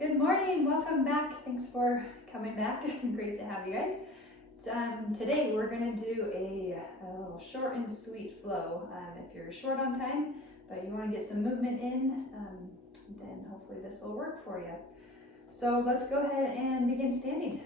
Good morning, welcome back. Thanks for coming back. Great to have you guys. Today we're going to do a little short and sweet flow. If you're short on time, but you want to get some movement in, then hopefully this will work for you. So let's go ahead and begin standing.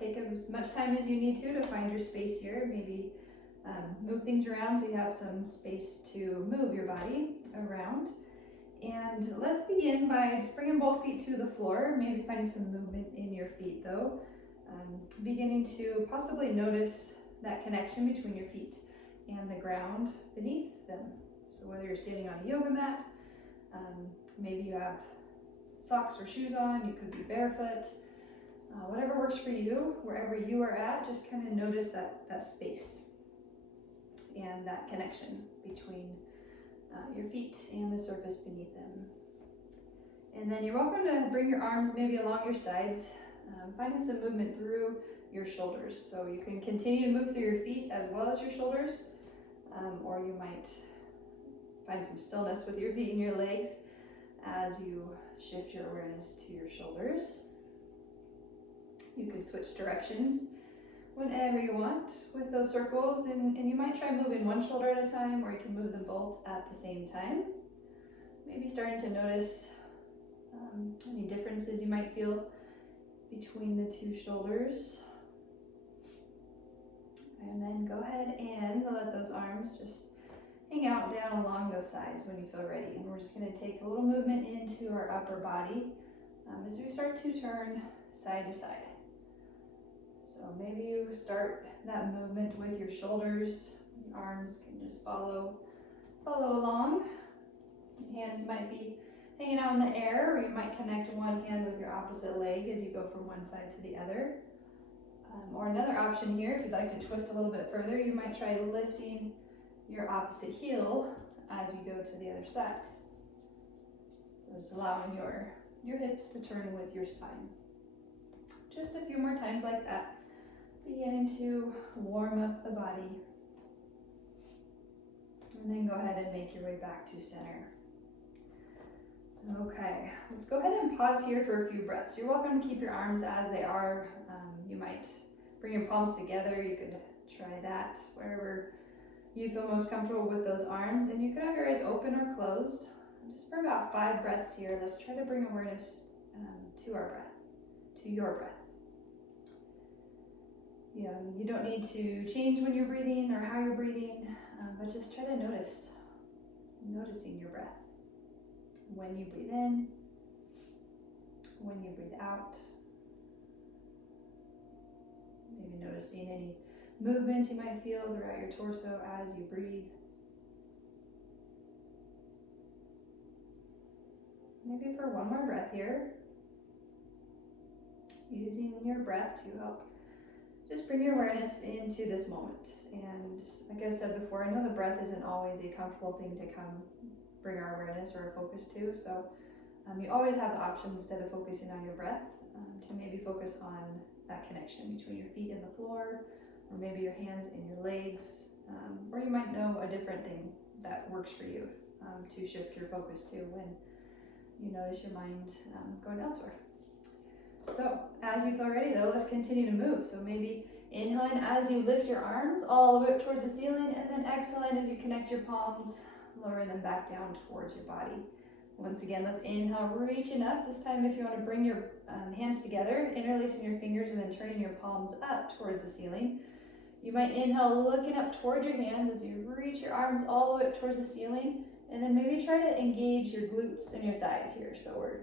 Take as much time as you need to find your space here. Maybe move things around so you have some space to move your body around. And let's begin by just bringing both feet to the floor, maybe finding some movement in your feet though. Beginning to possibly notice that connection between your feet and the ground beneath them. So whether you're standing on a yoga mat, maybe you have socks or shoes on, you could be barefoot, whatever works for you, wherever you are at, just kind of notice that space and that connection between your feet and the surface beneath them. And then you're welcome to bring your arms maybe along your sides, finding some movement through your shoulders. So you can continue to move through your feet as well as your shoulders, or you might find some stillness with your feet and your legs as you shift your awareness to your shoulders. You can switch directions whenever you want with those circles, and you might try moving one shoulder at a time, or you can move them both at the same time. Maybe starting to notice any differences you might feel between the two shoulders. And then go ahead and let those arms just hang out down along those sides when you feel ready. And we're just going to take a little movement into our upper body as we start to turn side to side. So maybe you start that movement with your shoulders. Your arms can just follow along. Hands might be hanging out in the air, or you might connect one hand with your opposite leg as you go from one side to the other. Or another option here, if you'd like to twist a little bit further, you might try lifting your opposite heel as you go to the other side. So just allowing your hips to turn with your spine. Just a few more times like that. Beginning to warm up the body. And then go ahead and make your way back to center. Okay, let's go ahead and pause here for a few breaths. You're welcome to keep your arms as they are. You might bring your palms together. You could try that wherever you feel most comfortable with those arms. And you could have your eyes open or closed. Just for about 5 breaths here, let's try to bring awareness to our breath, to your breath. You don't need to change when you're breathing or how you're breathing, but just try to noticing your breath. When you breathe in, when you breathe out. Maybe noticing any movement you might feel throughout your torso as you breathe. Maybe for one more breath here, using your breath to help just bring your awareness into this moment. And like I said before, I know the breath isn't always a comfortable thing to bring our awareness or our focus to. So you always have the option, instead of focusing on your breath, to maybe focus on that connection between your feet and the floor, or maybe your hands and your legs, or you might know a different thing that works for you to shift your focus to when you notice your mind going elsewhere. So as you feel ready though, let's continue to move. So maybe inhaling as you lift your arms all the way up towards the ceiling, and then exhaling as you connect your palms, lowering them back down towards your body. Once again, let's inhale, reaching up. This time, if you want to bring your hands together, interlacing your fingers and then turning your palms up towards the ceiling. You might inhale, looking up towards your hands as you reach your arms all the way up towards the ceiling, and then maybe try to engage your glutes and your thighs here. So we're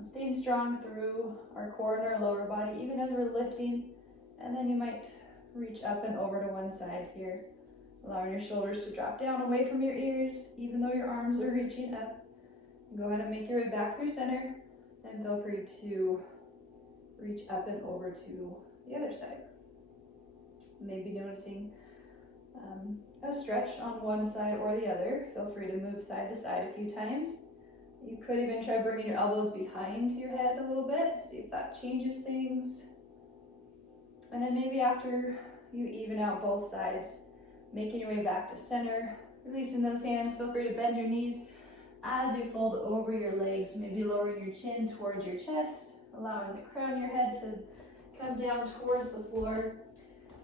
staying strong through our core and our lower body, even as we're lifting. And then you might reach up and over to one side here, allowing your shoulders to drop down away from your ears, even though your arms are reaching up. Go ahead and make your way back through center, and feel free to reach up and over to the other side. Maybe noticing a stretch on one side or the other. Feel free to move side to side a few times. You could even try bringing your elbows behind your head a little bit, see if that changes things. And then maybe after you even out both sides, making your way back to center, releasing those hands. Feel free to bend your knees As you fold over your legs, maybe lowering your chin towards your chest, allowing the crown of your head to come down towards the floor.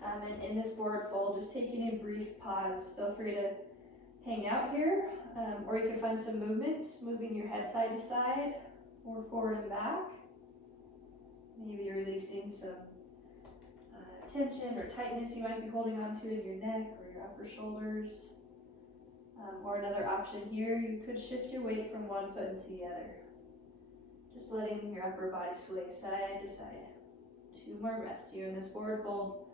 And in this forward fold, just taking a brief pause. Feel free to hang out here, or you can find some movement, moving your head side to side or forward and back. Maybe releasing some tension or tightness you might be holding onto in your neck or your upper shoulders. Or another option here, you could shift your weight from one foot into the other. Just letting your upper body sway side to side. 2 more breaths here in this forward fold.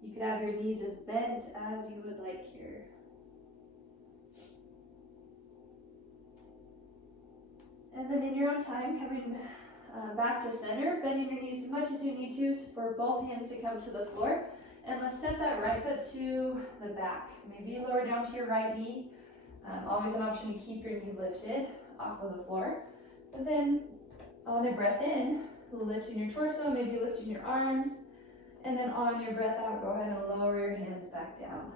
You could have your knees as bent as you would like here. And then in your own time, coming back to center, bending your knees as much as you need to for both hands to come to the floor. And let's step that right foot to the back. Maybe you lower down to your right knee. Always an option to keep your knee lifted off of the floor. But then on a breath in, lifting your torso, maybe lifting your arms. And then on your breath out, go ahead and lower your hands back down.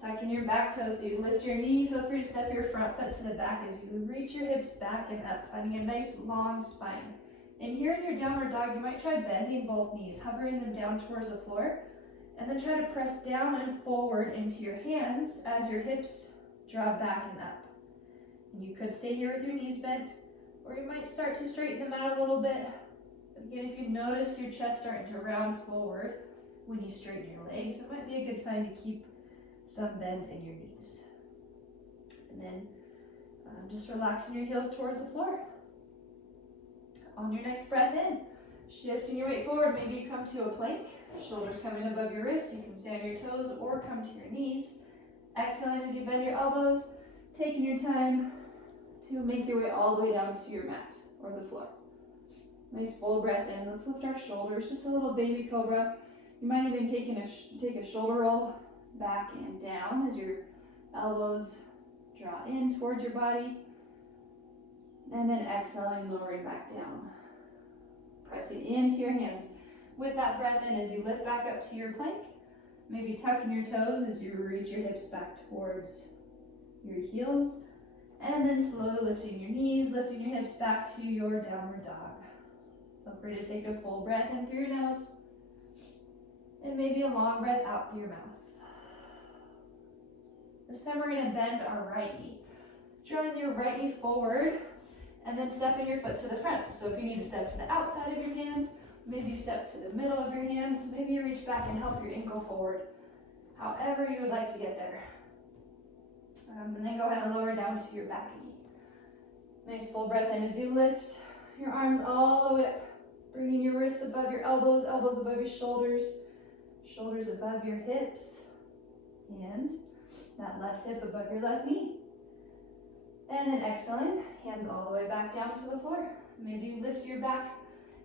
Tucking your back toes so you lift your knee. Feel free to step your front foot to the back as you reach your hips back and up, finding a nice long spine. And here in your downward dog, you might try bending both knees, hovering them down towards the floor, and then try to press down and forward into your hands as your hips draw back and up. And you could stay here with your knees bent, or you might start to straighten them out a little bit. Again, if you notice your chest starting to round forward when you straighten your legs, it might be a good sign to keep some bend in your knees. And then just relaxing your heels towards the floor. On your next breath in, shifting your weight forward, maybe you come to a plank, shoulders coming above your wrists, you can stay on your toes or come to your knees. Exhaling as you bend your elbows, taking your time to make your way all the way down to your mat or the floor. Nice full breath in. Let's lift our shoulders, just a little baby cobra. You might even take a shoulder roll back and down as your elbows draw in towards your body. And then exhaling, lowering back down. Pressing into your hands. With that breath in, as you lift back up to your plank, maybe tucking your toes as you reach your hips back towards your heels. And then slowly lifting your knees, lifting your hips back to your downward dog. Feel free to take a full breath in through your nose. And maybe a long breath out through your mouth. This time we're going to bend our right knee. Drawing your right knee forward and then stepping your foot to the front. So if you need to step to the outside of your hand, maybe you step to the middle of your hands, maybe you reach back and help your ankle forward. However you would like to get there. And then go ahead and lower down to your back knee. Nice full breath in as you lift your arms all the way up, bringing your wrists above your elbows, elbows above your shoulders, shoulders above your hips, and that left hip above your left knee. And then exhaling, hands all the way back down to the floor. Maybe you lift your back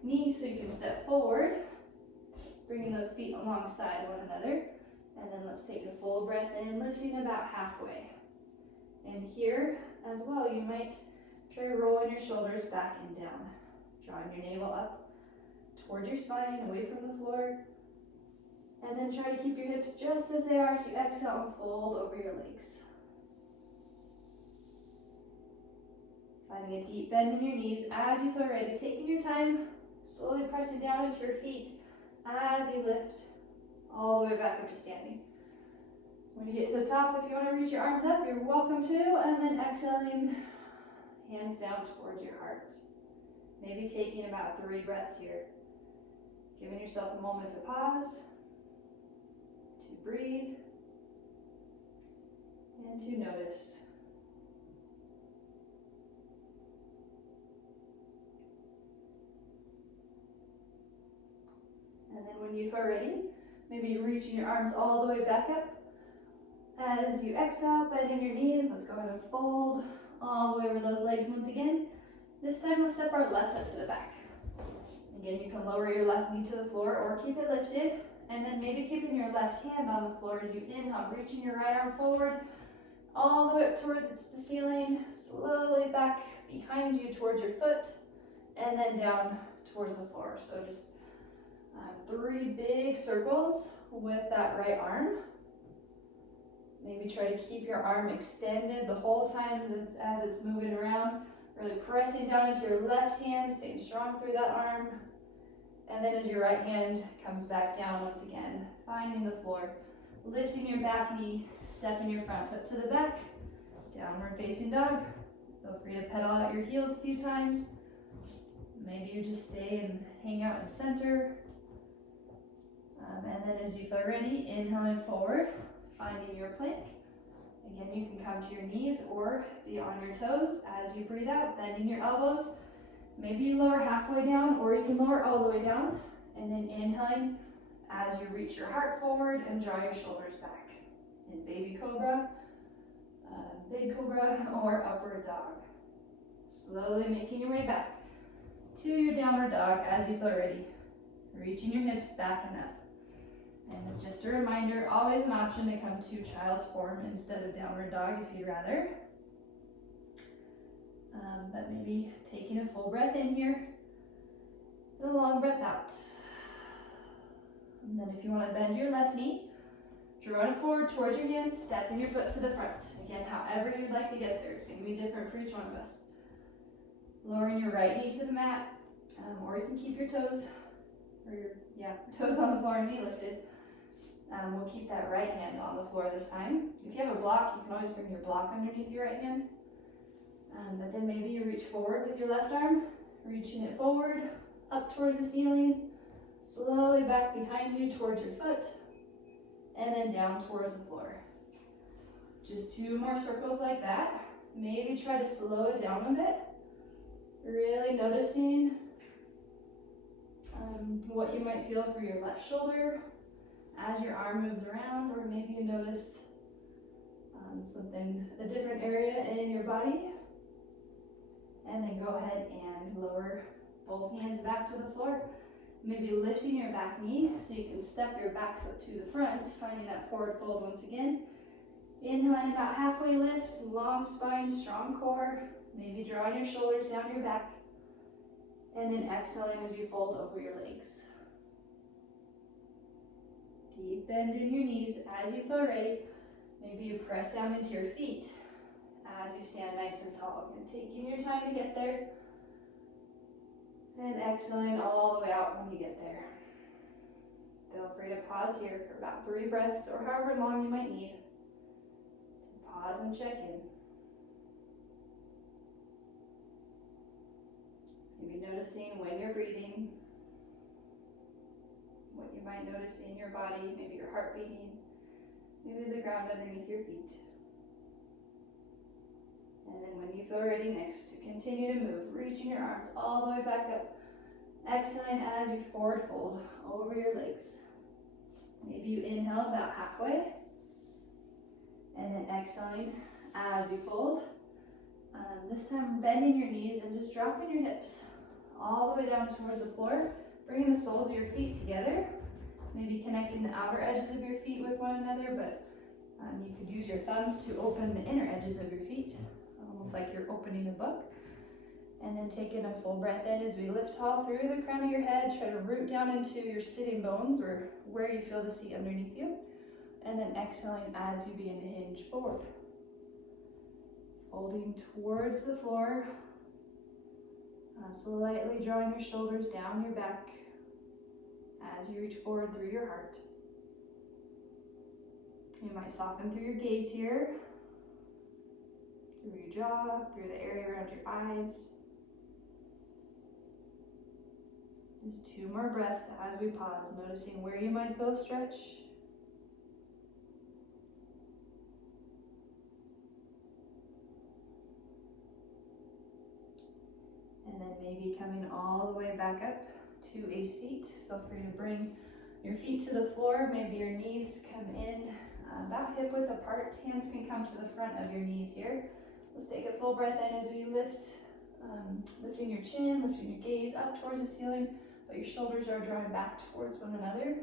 knee so you can step forward, bringing those feet alongside one another. And then let's take a full breath in, lifting about halfway. And here as well, you might try rolling your shoulders back and down, drawing your navel up toward your spine, away from the floor. And then try to keep your hips just as they are as you exhale and fold over your legs. Finding a deep bend in your knees as you feel ready, taking your time, slowly pressing down into your feet as you lift all the way back up to standing. When you get to the top, if you want to reach your arms up, you're welcome to, and then exhaling, hands down towards your heart. Maybe taking about 3 breaths here. Giving yourself a moment to pause, to breathe, and to notice. And then when you feel ready, maybe reaching your arms all the way back up. As you exhale, bending your knees, let's go ahead and fold all the way over those legs once again. This time we'll step our left foot to the back. Again, you can lower your left knee to the floor or keep it lifted. And then maybe keeping your left hand on the floor as you inhale, reaching your right arm forward, all the way up towards the ceiling, slowly back behind you towards your foot, and then down towards the floor. So just 3 big circles with that right arm. Maybe try to keep your arm extended the whole time as it's moving around. Really pressing down into your left hand, staying strong through that arm. And then as your right hand comes back down once again, finding the floor, lifting your back knee, stepping your front foot to the back, downward facing dog. Feel free to pedal out your heels a few times. Maybe you just stay and hang out in center. And then as you feel ready, inhaling forward, finding your plank. Again, you can come to your knees or be on your toes as you breathe out, bending your elbows. Maybe you lower halfway down, or you can lower all the way down. And then inhaling as you reach your heart forward and draw your shoulders back. In baby cobra, big cobra, or upward dog. Slowly making your way back to your downward dog as you feel ready. Reaching your hips back and up. And it's just a reminder, always an option to come to child's form instead of downward dog if you'd rather. But maybe taking a full breath in here, and a long breath out. And then if you want to bend your left knee, draw it forward towards your hands, stepping your foot to the front. Again, however you'd like to get there, it's going to be different for each one of us. Lowering your right knee to the mat, or you can keep your toes, toes on the floor and knee lifted. We'll keep that right hand on the floor this time. If you have a block, you can always bring your block underneath your right hand. But then maybe you reach forward with your left arm, reaching it forward, up towards the ceiling, slowly back behind you towards your foot, and then down towards the floor. Just 2 more circles like that. Maybe try to slow it down a bit. Really noticing what you might feel through your left shoulder as your arm moves around, or maybe you notice a different area in your body. And then go ahead and lower both hands back to the floor. Maybe lifting your back knee so you can step your back foot to the front, finding that forward fold once again. Inhaling about halfway lift, long spine, strong core. Maybe drawing your shoulders down your back. And then exhaling as you fold over your legs. Deep bend in your knees as you feel ready. Maybe you press down into your feet as you stand nice and tall. And taking your time to get there. And exhaling all the way out when you get there. Feel free to pause here for about 3 breaths or however long you might need to pause and check in. Maybe noticing when you're breathing, what you might notice in your body, maybe your heart beating, maybe the ground underneath your feet. And then when you feel ready next, to continue to move, reaching your arms all the way back up. Exhaling as you forward fold over your legs. Maybe you inhale about halfway. And then exhaling as you fold. This time bending your knees and just dropping your hips all the way down towards the floor. Bringing the soles of your feet together. Maybe connecting the outer edges of your feet with one another, but you could use your thumbs to open the inner edges of your feet. Almost like you're opening a book. And then taking a full breath in as we lift tall through the crown of your head. Try to root down into your sitting bones or where you feel the seat underneath you. And then exhaling as you begin to hinge forward. Folding towards the floor. Slightly drawing your shoulders down your back as you reach forward through your heart. You might soften through your gaze here. Through your jaw, through the area around your eyes. Just 2 more breaths as we pause, noticing where you might feel stretch. And then maybe coming all the way back up to a seat. Feel free to bring your feet to the floor. Maybe your knees come in about hip width apart. Hands can come to the front of your knees here. Let's take a full breath in as we lift, lifting your chin, lifting your gaze up towards the ceiling, but your shoulders are drawing back towards one another.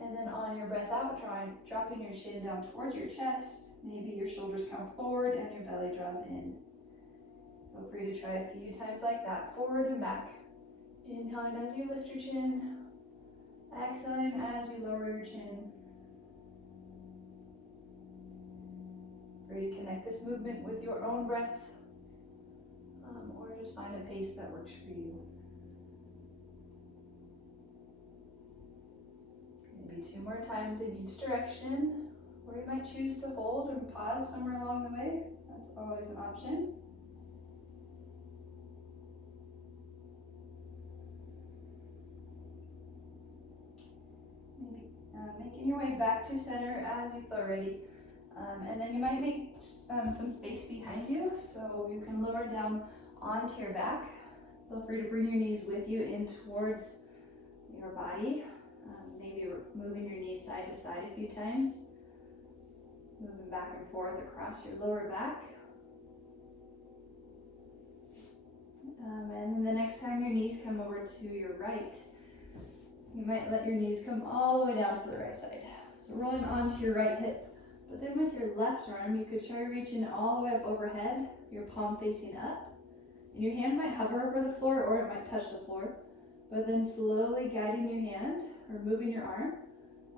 And then on your breath out, dropping your chin down towards your chest. Maybe your shoulders come forward and your belly draws in. Feel free to try a few times like that, forward and back. Inhaling as you lift your chin. Exhaling as you lower your chin. free to connect this movement with your own breath, or just find a pace that works for you. Maybe 2 more times in each direction, or you might choose to hold and pause somewhere along the way. That's always an option. Maybe making your way back to center as you feel ready. And then you might make some space behind you, so you can lower down onto your back. Feel free to bring your knees with you in towards your body. Maybe moving your knees side to side a few times. Moving back and forth across your lower back. And then the next time your knees come over to your right, you might let your knees come all the way down to the right side. So rolling onto your right hip. But then with your left arm, you could try reaching all the way up overhead, your palm facing up. And your hand might hover over the floor or it might touch the floor. But then slowly guiding your hand or moving your arm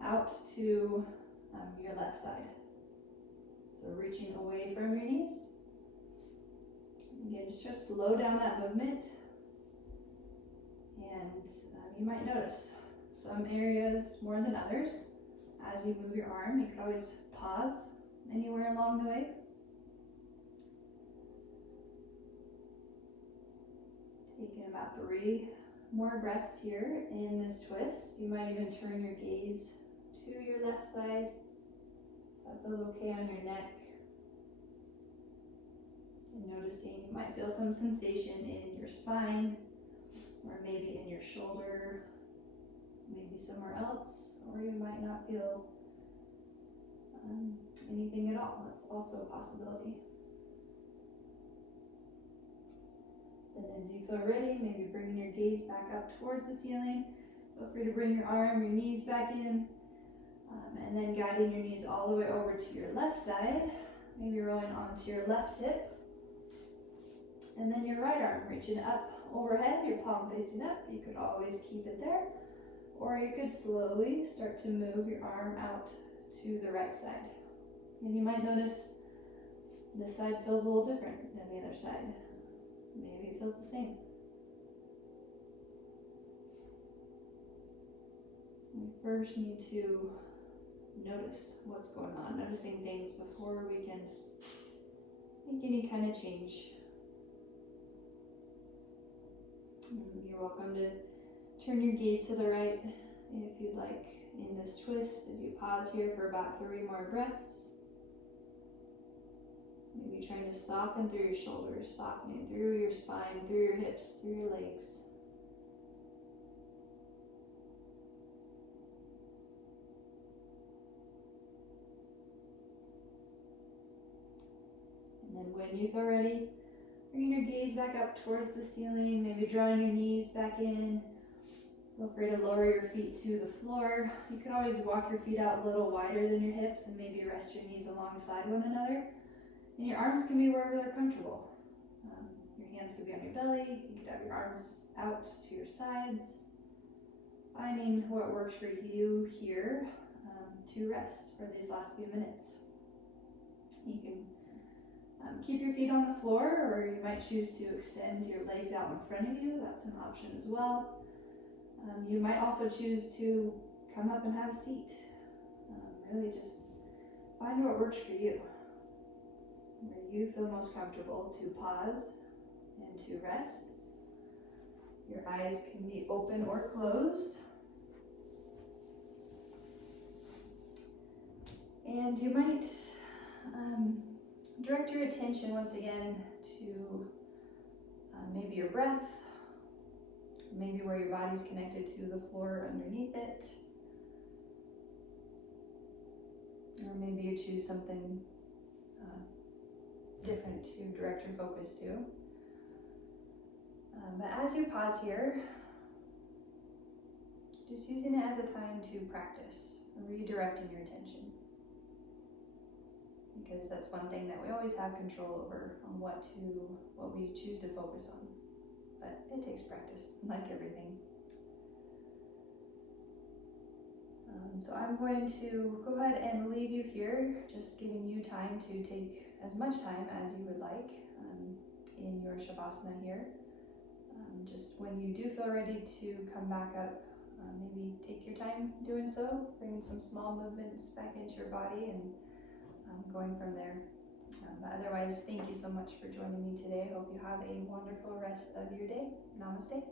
out to your left side. So reaching away from your knees. Again, just try to slow down that movement. And you might notice some areas more than others. As you move your arm, you could always pause anywhere along the way. Taking about 3 more breaths here in this twist. You might even turn your gaze to your left side. That feels okay on your neck. And noticing you might feel some sensation in your spine, or maybe in your shoulder, maybe somewhere else, or you might not feel anything at all. That's also a possibility. Then as you feel ready, maybe bringing your gaze back up towards the ceiling. Feel free to bring your arm, your knees back in, and then guiding your knees all the way over to your left side, maybe rolling onto your left hip. And then your right arm reaching up overhead, your palm facing up. You could always keep it there, or you could slowly start to move your arm out to the right side. And you might notice this side feels a little different than the other side. Maybe it feels the same. We first need to notice what's going on, noticing things before we can make any kind of change. You're welcome to turn your gaze to the right if you'd like in this twist as you pause here for about 3 more breaths. Maybe trying to soften through your shoulders, softening through your spine, through your hips, through your legs. And then when you feel ready, bringing your gaze back up towards the ceiling, maybe drawing your knees back in. Feel free to lower your feet to the floor. You can always walk your feet out a little wider than your hips and maybe rest your knees alongside one another. And your arms can be wherever they're comfortable. Your hands could be on your belly. You could have your arms out to your sides. Finding what works for you here to rest for these last few minutes. You can keep your feet on the floor, or you might choose to extend your legs out in front of you. That's an option as well. You might also choose to come up and have a seat. Really just find what works for you. Where you feel most comfortable to pause and to rest. Your eyes can be open or closed. And you might direct your attention once again to maybe your breath, maybe where your body's connected to the floor underneath it. Or maybe you choose something different to direct your focus to. But as you pause here, just using it as a time to practice redirecting your attention. Because that's one thing that we always have control over, on what we choose to focus on. But it takes practice, like everything. So I'm going to go ahead and leave you here, just giving you time to take as much time as you would like in your Shavasana here. Just when you do feel ready to come back up, maybe take your time doing so, bringing some small movements back into your body and going from there. But otherwise, thank you so much for joining me today. I hope you have a wonderful rest of your day. Namaste.